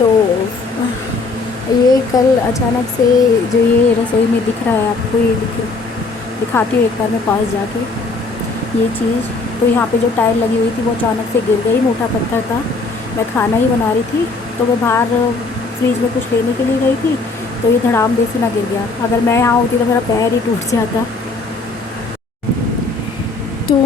तो ये कल अचानक से जो ये रसोई में दिख रहा है आपको, ये दिखाती हूँ एक बार मैं पास जाके। ये चीज़ तो यहाँ पे जो टाइल लगी हुई थी वो अचानक से गिर गई, मोटा पत्थर था। मैं खाना ही बना रही थी तो मैं बाहर फ्रिज में कुछ लेने के लिए गई थी, तो ये धड़ाम से ना गिर गया। अगर मैं यहाँ होती तो मेरा पैर ही टूट जाता। तो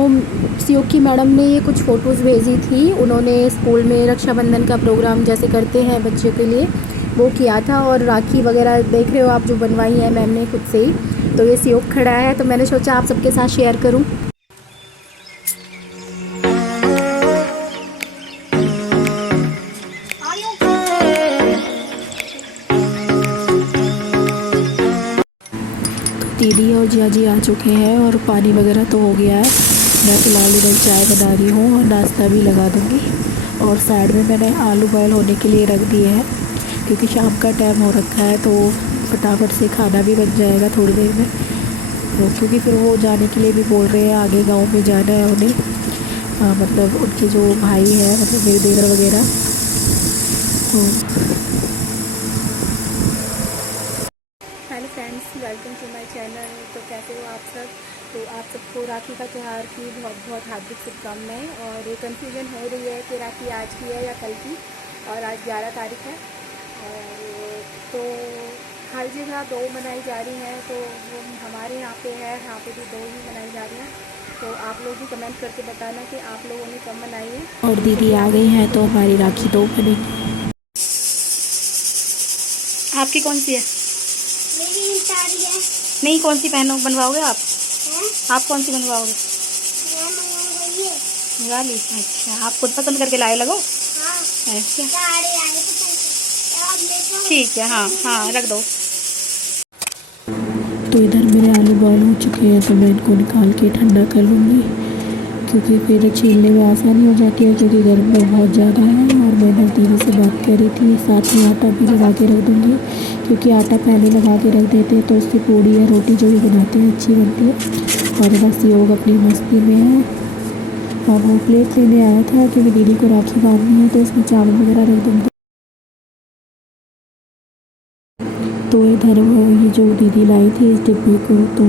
सीओ की मैडम ने ये कुछ फ़ोटोज़ भेजी थी। उन्होंने स्कूल में रक्षाबंधन का प्रोग्राम जैसे करते हैं बच्चों के लिए, वो किया था। और राखी वगैरह देख रहे हो आप, जो बनवाई है मैम ने खुद से ही। तो ये सीओ खड़ा है, तो मैंने सोचा आप सबके साथ शेयर करूं। दीदी और जिया जी आ चुके हैं और पानी वगैरह तो हो गया है। मैं फ़िलहाल इधर चाय बना रही हूँ और नाश्ता भी लगा दूँगी। और साइड में मैंने आलू बॉयल होने के लिए रख दिए हैं, क्योंकि शाम का टाइम हो रखा है तो फटाफट से खाना भी बन जाएगा थोड़ी देर में। तो क्योंकि फिर वो जाने के लिए भी बोल रहे हैं, आगे गाँव में जाना है उन्हें। मतलब उनके जो भाई है, मतलब मेरे देवर वगैरह। तो hello friends, welcome to my channel. तो कैसे हो आप सब? तो आप सबको राखी का त्यौहार की बहुत बहुत हार्दिक शुभकामनाएं। और ये कन्फ्यूजन हो रही है कि राखी आज की है या कल की, और आज 11 तारीख है। और तो हर जगह 2 मनाई जा रही हैं, तो वो हमारे यहाँ पे है, यहाँ पे भी 2 ही मनाई जा रही हैं। तो आप लोग भी कमेंट करके बताना कि आप लोगों ने कब मनाई है। और दीदी आ गई हैं तो हमारी राखी 2 बनेगी। आपकी कौन सी है? मेरी साड़ी है। नहीं, कौन सी पहनो बनवाओगे आप? हैं? आप कौन सी बनवाओगे? मैं मंगवाई है। मंगा ली? अच्छा, आप खुद पसंद करके लाए लगो। हाँ। अच्छा, साड़ी आई पसंद से। अब देखो। ठीक है। हाँ हाँ, रख दो। तो इधर मेरे आलू बॉयल हो चुके हैं, तो मैं इनको निकाल के ठंडा कर लूँगी, क्योंकि फिर छीलने में आसानी हो जाती है, क्योंकि गर्मी बहुत ज़्यादा है। और मैं दीदी से बात कर रही थी, साथ में आटा भी लगा के रख दूँगी, क्योंकि आटा पहले लगा के रख देते हैं तो उससे पूड़ी या रोटी जो भी बनाते हैं अच्छी बनती है। और बस योग अपनी मस्ती में है। और वो प्लेट लेने आया था, क्योंकि दीदी को राखी बांधनी है, तो इसमें चावल वगैरह रख दूँगी। तो इधर वो ये जो दीदी लाई थी इस डिब्बे को, तो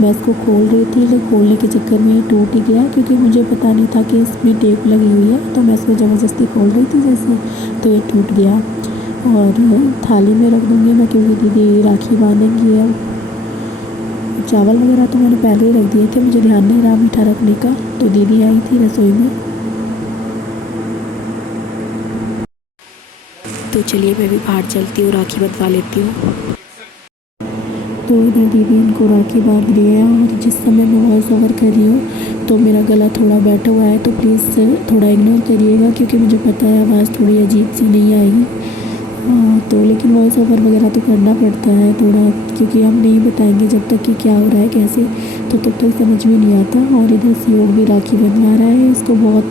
मैं इसको खोल रही थी, तो खोलने के चक्कर में ये टूट ही गया, क्योंकि मुझे पता नहीं था कि इसमें टेप लगी हुई है। तो मैं इसको ज़बरदस्ती खोल रही थी जैसे, तो ये टूट गया। और थाली में रख दूँगी मैं, क्योंकि दीदी राखी बांधेंगी। अब चावल वगैरह तो मैंने पहले ही रख दिए थे, मुझे ध्यान नहीं रहा मीठा रखने का। तो दीदी आई थी रसोई में, तो चलिए मैं भी बाहर चलती हूँ, राखी बंधवा लेती हूँ। तो इधर दीदी इनको राखी बांध रही है, और जिस समय मैं वॉइस ओवर कर रही हूँ तो मेरा गला थोड़ा बैठा हुआ है, तो प्लीज़ थोड़ा इग्नोर करिएगा, क्योंकि मुझे पता है आवाज़ थोड़ी अजीब सी नहीं आएगी। तो लेकिन वॉइस ओवर वगैरह तो करना पड़ता है थोड़ा, क्योंकि हम नहीं बताएंगे जब तक कि क्या हो रहा है कैसे, तो तब तक समझ में नहीं आता। और इधर सीओ भी राखी बंधवा रहा है, इसको बहुत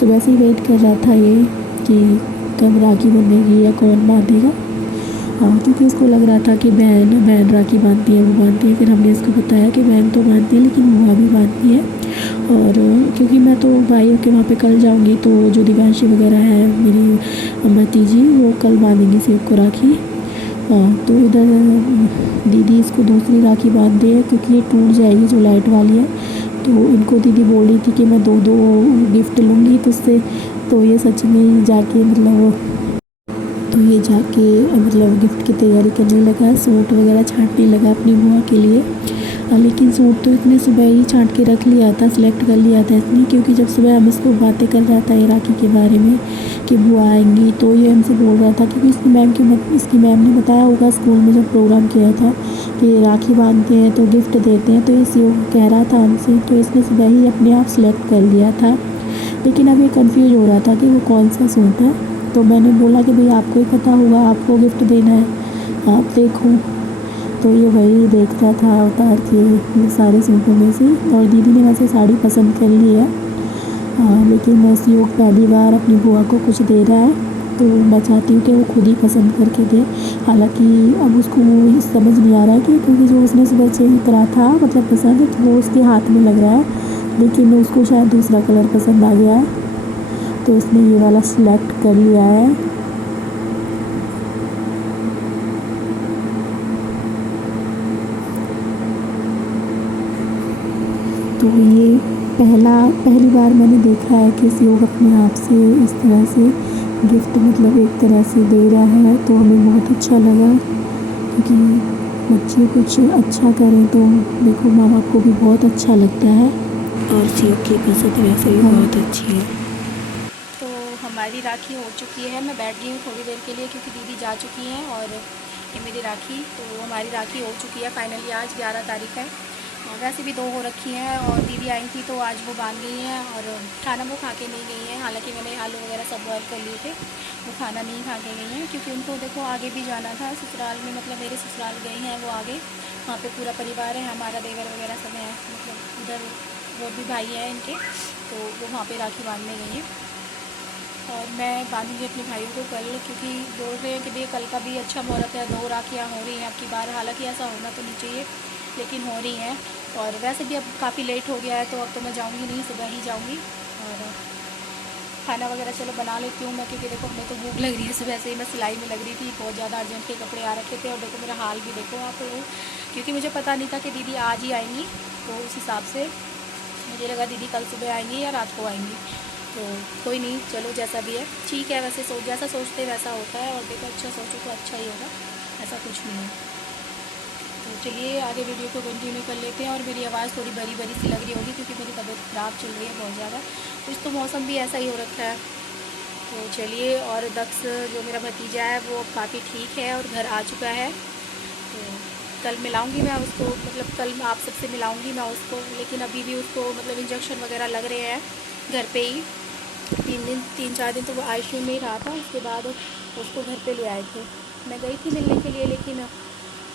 सुबह से ही वेट कर रहा था ये, कि कब राखी बंधेगी या कौन बांधेगा। क्योंकि उसको लग रहा था कि बहन राखी बांधती है, वो बांधती है। फिर हमने इसको बताया कि बहन तो बांधती है, लेकिन बुआ भी बांधती है। और क्योंकि मैं तो भाइयों के वहाँ पे कल जाऊँगी, तो जो दिव्यांशी वगैरह है मेरी भतीजी, वो कल बांधेंगी सीओ को राखी। तो इधर दीदी इसको दूसरी राखी बांध दी है, क्योंकि ये टूट जाएगी जो लाइट वाली है। तो इनको दीदी बोल रही थी कि मैं 2-2 गिफ्ट लूँगी तुझसे। तो ये सच में जाके मतलब तो ये जाके मतलब गिफ्ट की तैयारी करने लगा, सूट वगैरह छांटने लगा अपनी बुआ के लिए। लेकिन सूट तो इसने सुबह ही छांट के रख लिया था, सिलेक्ट कर लिया था इसने, क्योंकि जब सुबह हम इसको बातें कर रहा था ये राखी के बारे में कि बुआ आएंगी, तो ये हमसे बोल रहा था, क्योंकि इसकी मैम ने बताया होगा स्कूल में जब प्रोग्राम किया था कि राखी बांधते हैं तो गिफ्ट देते हैं, तो ये सीओ कह रहा था हमसे। तो इसने सुबह ही अपने आप सिलेक्ट कर लिया था, लेकिन अब ये कन्फ्यूज हो रहा था कि वो कौन सा सूट है। तो मैंने बोला कि भाई आपको ही पता होगा, आपको गिफ्ट देना है, आप देखो। तो ये वही देख रहा था उतार के सारे सूटों में से। और दीदी ने वैसे साड़ी पसंद कर ली है, लेकिन सीओ पहली बार अपनी बुआ को कुछ दे रहा है, तो मैं चाहती हूँ कि वो खुद ही पसंद करके दे। हालांकि अब उसको समझ नहीं आ रहा है कि, क्योंकि जो उसने सुबह चेंज करा था मतलब पसंद, तो वो उसके हाथ में लग रहा है, लेकिन उसको शायद दूसरा कलर पसंद आ गया है, तो उसने ये वाला सिलेक्ट कर लिया है। तो ये पहली बार मैंने देखा है कि लोग अपने आप से इस तरह से गिफ्ट मतलब एक तरह से दे रहा है, तो हमें बहुत अच्छा लगा, क्योंकि बच्चे कुछ अच्छा करें तो देखो माँ बाप को भी बहुत अच्छा लगता है। और सीओ की कसरत वैसे भी बहुत अच्छी है। तो हमारी राखी हो चुकी है, मैं बैठ गई हूँ थोड़ी देर के लिए क्योंकि दीदी जा चुकी हैं और ये मेरी राखी, तो हमारी राखी हो चुकी है फाइनली। आज 11 तारीख है और वैसे भी 2 हो रखी हैं और दीदी आई थी तो आज वो बांध गई हैं और खाना वो खा के नहीं गई हैं। हालांकि मैंने आलू वगैरह सब बॉयल कर लिए थे, वो खाना नहीं खा के गई हैं क्योंकि उनको देखो आगे भी जाना था ससुराल में, मतलब मेरे ससुराल गई हैं वो आगे, वहाँ पे पूरा परिवार है हमारा, देवर वगैरह सब हैं, मतलब उधर वो भी भाई हैं इनके, तो वो वहाँ पर राखी बांधने गई हैं। और मैं बांधूंगी अपने भाइयों को कल, क्योंकि बोल रहे हैं कि भाई कल का भी अच्छा मुहूर्त है, 2 राखियाँ हो रही हैं अब की बार। हालांकि ऐसा होना तो नहीं चाहिए लेकिन हो रही हैं, और वैसे भी अब काफ़ी लेट हो गया है तो अब तो मैं जाऊंगी नहीं, सुबह ही जाऊंगी। और खाना वगैरह चलो बना लेती हूँ मैं, क्योंकि देखो हमें तो भूख लग रही है, सुबह से ही मैं सिलाई में लग रही थी, बहुत ज़्यादा अर्जेंट के कपड़े आ रखे थे। और देखो मेरा हाल भी देखो आप, क्योंकि मुझे पता नहीं था कि दीदी आज ही आएंगी, तो उस हिसाब से मुझे लगा दीदी कल सुबह आएंगी या रात को आएंगी। तो कोई नहीं, चलो जैसा भी है ठीक है। वैसे जैसा सोचते वैसा होता है, और देखो अच्छा सोचो तो अच्छा ही होगा, ऐसा कुछ नहीं है। तो चलिए आगे वीडियो को कंटिन्यू कर लेते हैं। और मेरी आवाज़ थोड़ी बड़ी बड़ी सी लग रही होगी क्योंकि मेरी तबीयत ख़राब चल रही है बहुत ज़्यादा, कुछ तो मौसम भी ऐसा ही हो रखा है। तो चलिए, और दक्ष जो मेरा भतीजा है वो काफ़ी ठीक है और घर आ चुका है, तो कल मिलाऊंगी मैं उसको, मतलब कल आप सबसे मिलाऊंगी मैं उसको, लेकिन अभी भी उसको मतलब इंजेक्शन वगैरह लग रहे हैं घर पे ही। 3-4 दिन तो वो आईसीयू में ही रहा था, उसके बाद उसको घर पे ले आए थे। मैं गई थी मिलने के लिए, लेकिन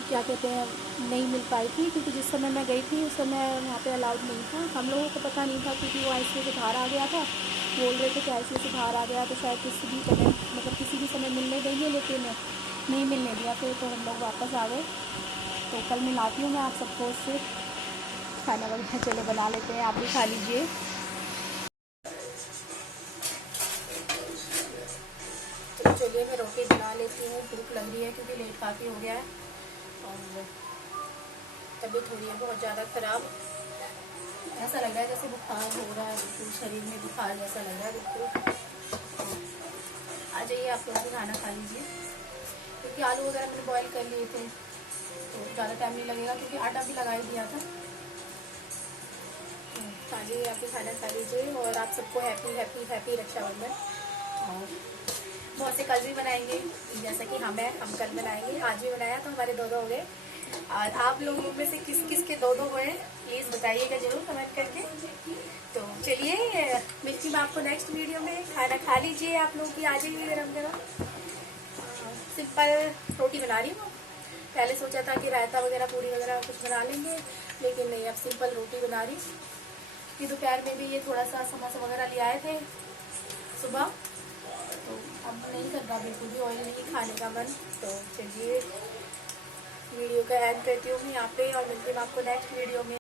क्या कहते हैं नहीं मिल पाई थी, क्योंकि जिस समय मैं गई थी उस समय वहाँ पे अलाउड नहीं था। हम लोगों को पता नहीं था क्योंकि वो आईसीयू से बाहर आ गया था, बोल रहे थे कि आईसीयू से बाहर आ गया तो शायद किसी भी समय मतलब किसी भी समय मिलने देंगे, लेकिन नहीं मिलने दिया फिर, तो हम लोग वापस आ गए। तो कल मिलाती हूँ मैं आप सबको उससे। खाना वगैरह चलो बना लेते हैं, आप भी खा लीजिए। तो चलिए मैं रोटी बना लेती हूँ, भूख लग रही है क्योंकि लेट काफ़ी हो गया है और तबीयत हो रही है बहुत ज़्यादा ख़राब। ऐसा लग रहा है जैसे बुखार हो रहा है, बिल्कुल शरीर में बुखार जैसा लग रहा है बिल्कुल। आ जाइए आप लोग भी खाना खा लीजिए, क्योंकि आलू वगैरह मैंने बॉयल कर लिए थे तो ज़्यादा टाइम नहीं लगेगा, क्योंकि आटा भी लगा ही दिया था। आ जाइए आप भी खाना खा लीजिए, और आप सबको हैप्पी हैप्पी हैप्पी रक्षाबंधन। और बहुत से कल भी बनाएंगे, जैसा कि हम कल बनाएंगे, आज भी बनाया तो हमारे 2 हो गए। और आप लोगों में से किस किस के 2 हुए प्लीज़ बताइएगा जरूर कमेंट करके। तो चलिए मिलती हूँ आपको नेक्स्ट वीडियो में। खाना खा लीजिए आप लोग की, आ जाइए गरम गरम। सिंपल रोटी बना रही हूँ, पहले सोचा था कि रायता वगैरह पूरी वगैरह कुछ बना लेंगे, लेकिन नहीं, अब सिंपल रोटी बना रही। कि दोपहर में भी ये थोड़ा सा समोसा वगैरह ले आए थे सुबह, तो अब नहीं कर रहा बिल्कुल भी ऑयल नहीं खाने का मन। तो चलिए वीडियो का एंड करती हूँ मैं यहाँ पे, और मिलती हूँ आपको नेक्स्ट वीडियो में।